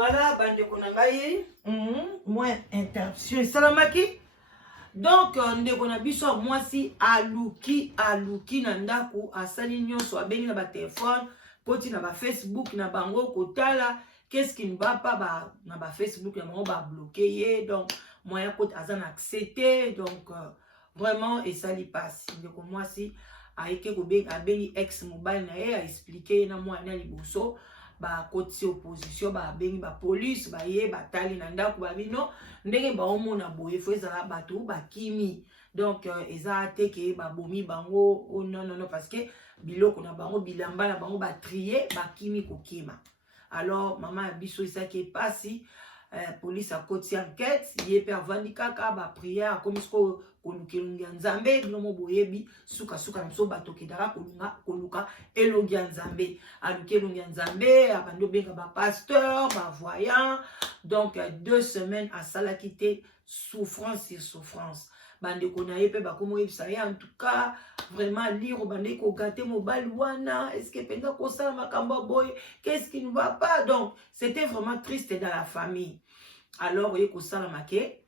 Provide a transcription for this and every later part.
Voilà, bande konangaye. Moi, interruption. Salamaki. Donc, ndeko na biso mwasi aluki na ndaku asali nyonso abengi na ba téléphone, poti na ba Facebook na bango kotala qu'est-ce qui ne va pas na ba Facebook na bango ba bloquer. Donc, moyen poti azana accepter. Donc, vraiment esali passe. Ndeko mwasi aike ko bengi ex mobile na ye a expliquer na moi na liboso. Ba koti opposition ba bengi ba police ba ye batali na ndaku ba bino ndenge ba omona boye fo ezala bato ba kimi. Donc eza te ke ba bomi bango oh non parce que biloko na bango bilamba na bango ba trier ba kimi kokima. Alors maman biso isa ke pasi police a koti enquête ye pe avandi kaka ba prière comme ko kolukelungi ya nzambe binomo boyebi suka nso bato kedara koluka elongi ya nzambe aluki elongi ya nzambe abandi obenga ba pasteur ba voyant. Donc 2 semaines asalaki te souffrance sur souffrance. Bandeko na ye pe bakomo yebisa ye en tout cas vraiment lire bande ko gâter mobile wana est-ce que penza ko sala makambo boy qu'est-ce qui ne va pas. Donc c'était vraiment triste dans la famille. Alors ye ko sala make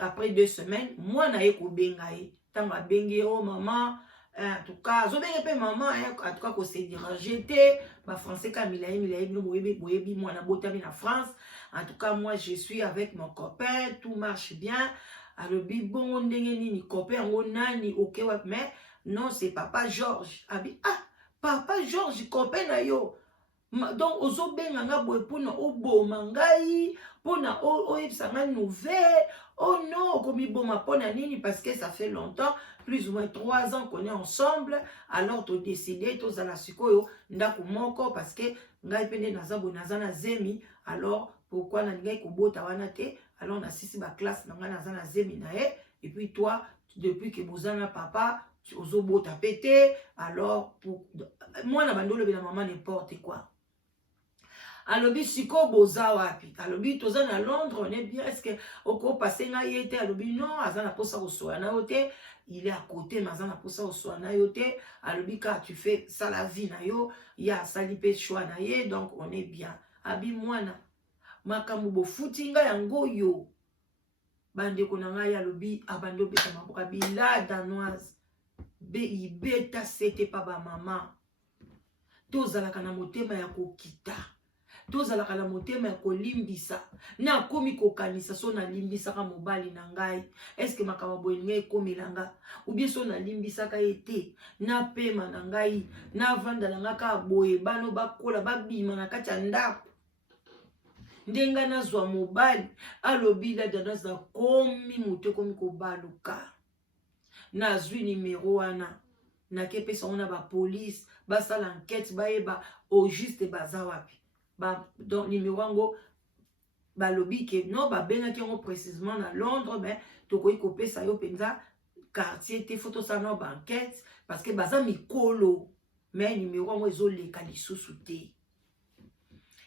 après 2 semaines moi na ye ko benga ye tanga bengi oh maman en tout cas zo benga pe maman en tout cas ko se déranger te ba français ka milaye no boyebi moi na botami na France. En tout cas moi je suis avec mon copain, tout marche bien. Alors bon ndenge nini copain ngo nani OK ouais mais non c'est papa Georges. Abi papa Georges copain na yo. Donc ozo benga nga boye pona oboma ngai pona oyebisa nga nouvelle. Oh non komi boma pona nini parce que ça fait longtemps plus ou moins 3 ans qu'on est ensemble. Alors to décider to zala sikoyo ndako moko parce que ngai pende nazabo nazana zemi. Alors pourquoi na ngai ko bota wana te. Alors on a sisi ba classe na nga nazana zemi na e. Et puis toi depuis que bozana papa tu ozo bota pété. Alors pour moi na bandolo be la maman n'importe quoi. Alobi siko boza wapi alobi toza na Londres on est bien est-ce que oko passer na yete alobi non azana posa kosoa na yote il est à côté mais azana posa kosoa na yote alobi ka tu fais ça la vie na yo ya sali pe choix na ye donc on est bien abi mwana makambo bo futinga yango yo bande konanga ya alobi abando beta maboka bila danoise be ibeta c'était pas ba maman tozalaka na motema ya kokita tozalaka na motema ya kolimbisa na komi kokanisa so na limbisaka mobali na ngai est-ce que makama boye ngai komelanga ou bien so na limbisaka ete na pema na ngai na vanda na ngaka boye bano bakola babima na kati ya ndako ndenga na zwa mobali alobi la dana za komi moto komi kobaluka na zwi numéro wana na kepesa ona ba police basala enquête baeba au juste baza wapi. Donc numéro ngo balobi ke non babengaki yango précisément na Londres mais tokoki kopesa yo penza quartier te photo sa no banquette parce que baza mikolo mais numéro ngo ezoleka lisusu te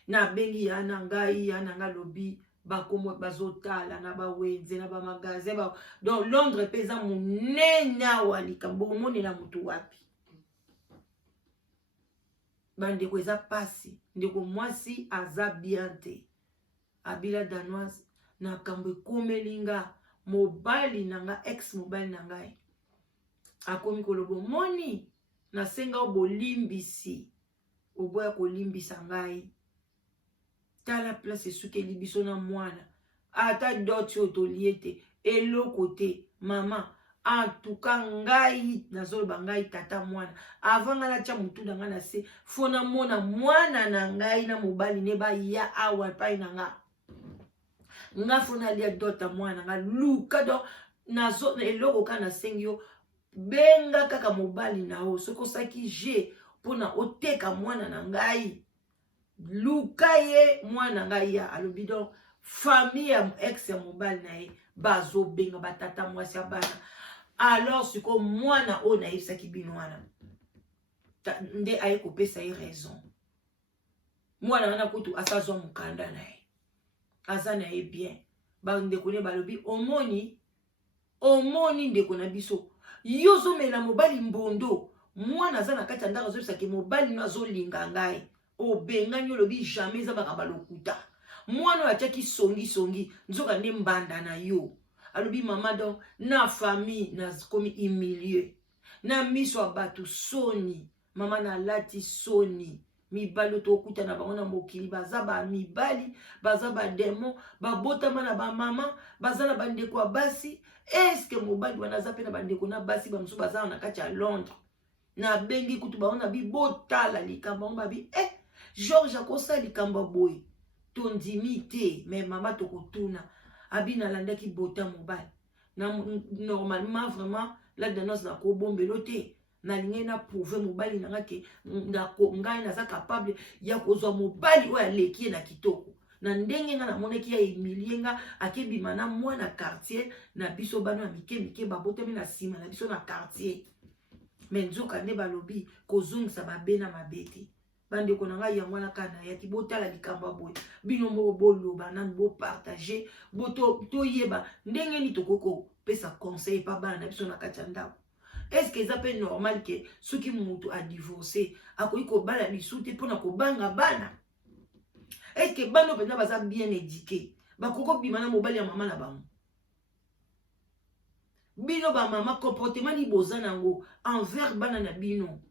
na bengi ya na nga lobi bakomo bazotala na bawenze na ba magasin ba. Donc Londres pesa munena walika bomone na mutu wapi bandeko eza pasi ndeko mwasi aza bien te abila danoise na kambo ekomelinga mobali nanga ex mobile na ngai akomi kolobo moni na senga obolimbisi oboya kolimbisa ngai tala place esuki elibiso na mwana ata doti otoliete eloko te mama en tout cas ngai nazoloba ngai tata mwana avant nga natia mutu na nga na se fona mona mwana na ngai na mobali ne ba ya awa pai na nga fona lia dota mwana nga luka do nazo eloko kana sengi yo benga kaka mobali na o soko saki je pona oteka mwana na ngai luka ye mwana ngai ya alobi donc famille ya ex ya mobali na ye bazo benga batata mwasi ya bana. Alors siko mwana o na yebisaki bino wana nde aye kopesa ye raison mwana wana kutu asazwa mukanda na ye aza na ye bien bandeko ne balobi omoni ndeko na biso yo zomela mobali mbondo mwana aza na kati ya ndako azobisaki mobali no azolinga ngai obengani olobi jamais eza baka balokuta mwana atiaki songi nzoka nde mbanda na yo alobi mama donc na famille nakomi humilié na miso ya bato soni mama nalati soni mibali tokuta na bango na mokili baza ba mibali baza ba demo babotama na ba mama baza na bandeko ya basi eske mobali wana aza pe na bandeko na basi bamosusu baza na kati ya Londres na bengi kutu bango na bibotala likambo bango babi George akosa likambo boye tondimi te mais mama tokotuna abi nalandaki bota mobali na normalement vraiment la danse na kobombelo te nalingi na prouver mobali nanga ke ngai naza capable ya kozwa mobali oyo aleki na kitoko na ndenge nga namonaki ya emilie nga akebima na mwana quartier na biso bana ya mike babotami na nsima na biso na quartier mais nzoka nde balobi kozongisa babe na mabe te bandeko na ngai yango wana kana yaki botala likambo boye bino moko boloba nanu bopartage toyeba ndenge nini tokoko pesa conseil pa bana na biso na kati ya ndako. Est-ce que ça peut normal que ceux qui mutu a divorcé akoki kobala bisu te mpona kobanga bana? Est-ce que bano pena baza bien éduqué bakoko bima na mobali ya mama na bango? Bino ba mama comportement ni boza nango envers bana na bino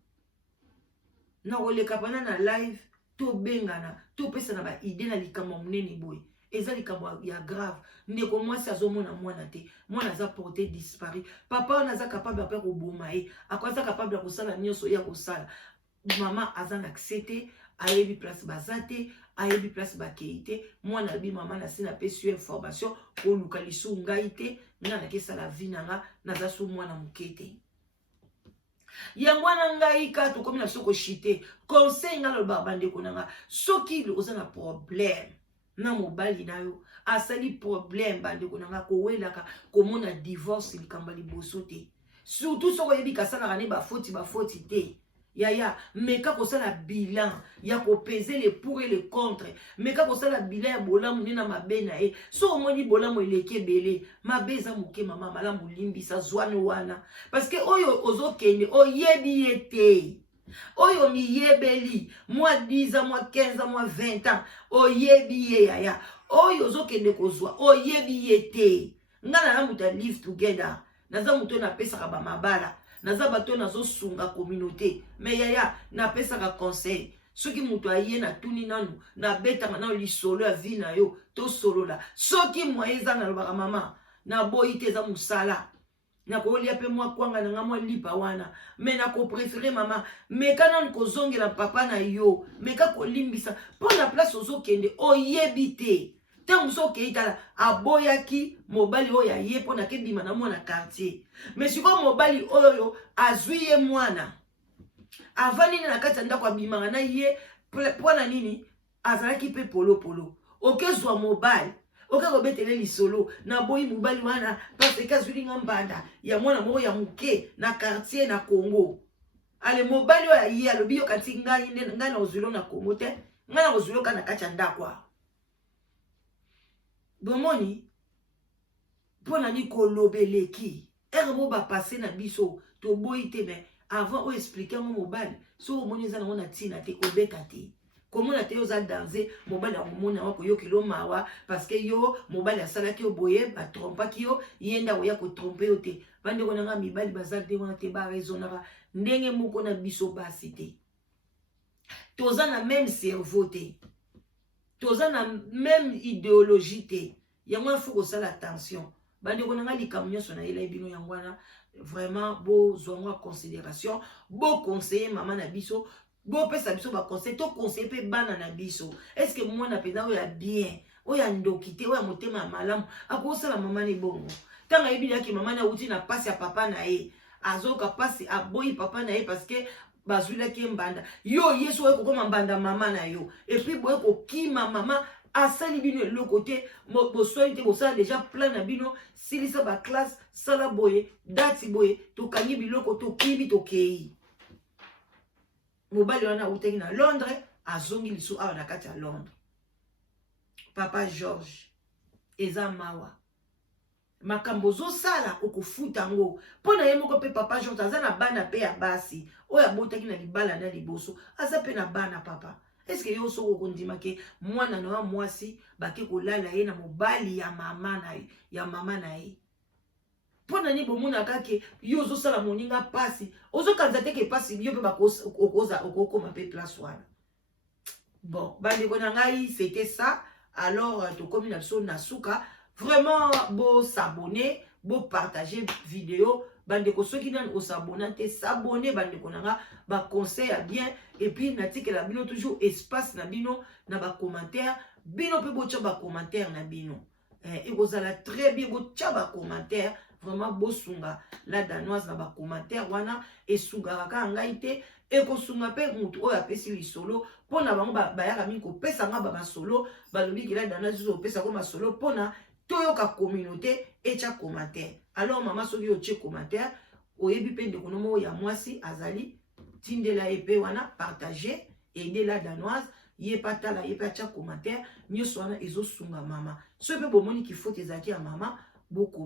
na oleka pana na live to bengana to pesa na ba idée na likambo munene boy eza likambo ya grave ndeko mwasi azomona mwana te mwana aza porté disparu papa on aza capable après koboma ye akoza capable kosala nyonso ya kosala mama aza na accepté ayebi place bazate ayebi place bakeite mwana bi mama na sina pesu information ko luka lisu ngai te nga na kesa la vie nanga naza su mwana mukete yango na ngai ka to komi na soko chité conseil nga lo babande konanga soki oza na problème na mobali na yo asali problème bande konanga ko welaka komona divorce likambo liboso te surtout soko yebi kasala ne ba faute te yaya meka kosala bilan ya ko peser les pour et les contre meka kosala bilan ya bolamu ni na mabe na e so omoni bolamu eleke bele mabe za muke mama malamu limbisa zwane wana parce que oyo ozokende oyebi ete oyo miyebeli moi 10 ans moi 15 ans moi 20 ans oyebi yaya oyo ozokende kozwa oyebi ete ngana na muta live together naza muto na pesa ka ba mabala naza bato nazo sunga communauté mais yaya na pesa ka conseil soki muto aye na tuni nanu na beta na lisolo ya vie na yo to solo la soki moyeza na lobaka mama na boyite za musala na ko lia pe mwa kwanga na ngamwa lipa wana mais na ko préférer mama meka nan ko zongela papa na yo meka ko limbisa pour la place ozokende oyebite tant so keitala aboyaki mobali oya ye pona ke bima na mwana quartier mais siko mobali oyo azuye mwana avani na kati ndako abima na ye pona nini azalaki pe polo okezwa mobali okako betele lisolo na boyi mobali wana parce que azuli ngambanda ya mwana moko ya muke na quartier na Congo ale mobali oya ye alobi yo kati ngai na ozulo na Congo te ngai na ozulo kana kati ndako bomoni pona ni kolobeleki erbo ba passer na biso to boyite mais avant o expliquer mo mobali so omoni za na tina te obeta te komona te oza danser mobali amona wako yo kilo mawa parce que yo mobali asalaki oboye ba trompaki yo yenda oya ko tromper yo te bande kona nga mibali bazalde wana te ba raisonnera ndenge moko na biso basi te toza na même cerveau te toza na même idéologie te yango faut que ça l'attention bande kona nga likamyo sona ela bino yangwana vraiment beau zongo considération beau conseiller maman na biso beau pesa biso ba conseil to conseil pe bana na biso est-ce que moi na pena oya bien oya ndokite oya motema malamu akosala maman ni bongo tanga yebila ki maman na uti na passe ya papa na ye azoka passe aboyi papa na ye parce que bazula ki mbanda yo yeso eko koma mbanda mama na yo et puis boye ko kima mama asali bino le côté bo sointe bo ça déjà plein na bino silisa ba classe sala boye dati boye to kanyi biloko to kibi to kei mobali wana uteki na Londres azongi lisu awa na kati ya Londres papa George eza mawa makambo zo sala okufuta ngo pona ye moko pe papa George aza na bana pe ya basi oya botaki na libala na liboso aza pe na bana papa est ce que yo soko kondima ke mwana na mwasi bake kolala ye na mobali ya mama na ye pona ni bomonaka ke yo ozosala moninga pasi ozokanisa te ke pasi yo mpe okokoma mpe place wana. Bon bandeko na ngai c'était ça. Alors tokomi na biso na suka vraiment bo s'abonner bo partager vidéo bandeko soki nani osabona te s'abonner bandeko na nga ba conseil à bien et puis natikela bino toujours espace na bino na ba commentaire bino pe bo tcha ba commentaire na bino ekozala très bien bo tcha ba commentaire vraiment bo sunga la danoise na ba commentaire wana esunga ka ngai te ekosunga pe mutu oyo apesi lisolo pona bango bayaka mingi kopesa nga ba solo balobi ki la danoise opesa ko masolo pona toyoka communauté etcha commentaire. Alors mama soki otie commentaire oyebi pe ndeko nomo ya mwasi azali tindela epe wana partager aider la danoise ye patala ye pacha commentaire nyoso wana ezosunga mama so pe bomoni ki faute ezaki ya mama boko